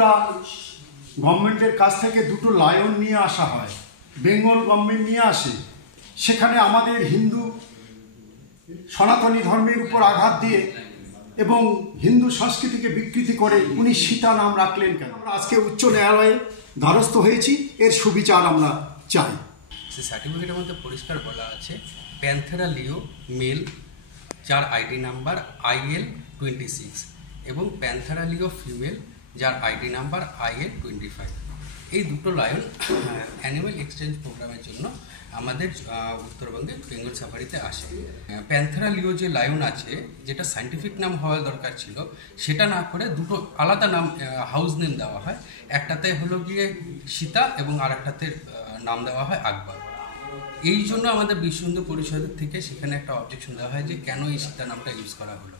ত্রিপুরা গভর্নমেন্টের কাছ থেকে দুটো লায়ন নিয়ে আসা হয়, বেঙ্গল গভর্নমেন্ট নিয়ে আসে। সেখানে আমাদের হিন্দু সনাতনী ধর্মের উপর আঘাত দিয়ে এবং হিন্দু সংস্কৃতিকে বিকৃতি করে উনি সীতা নাম রাখলেন কেন? আমরা আজকে উচ্চ ন্যায়ালয়ে দ্বারস্থ হয়েছি, এর সুবিচার আমরা চাই। সে সার্টিফিকেটের মধ্যে পরিষ্কার বলা আছে প্যান্থেরা লিও মেল, যার আইডি নাম্বার IL26, এবং প্যান্থেরা লিও ফিমেল, যার আইডি নাম্বার IL25। এই দুটো লায়ন অ্যানিম্যাল এক্সচেঞ্জ প্রোগ্রামের জন্য আমাদের উত্তরবঙ্গে বেঙ্গল সাফারিতে আসে। প্যান্থেরা লিও যে লায়ন আছে, যেটা সায়েন্টিফিক নাম হওয়া দরকার ছিল, সেটা না করে দুটো আলাদা নাম, হাউস নেম দেওয়া হয়। একটাতে হলো গিয়ে সীতা এবং আর একটাতে নাম দেওয়া হয় আকবর। এই জন্য আমাদের বিশ্ব হিন্দু পরিষদের থেকে সেখানে একটা অবজেকশন দেওয়া হয় যে কেন এই সীতা নামটা ইউজ করা হলো।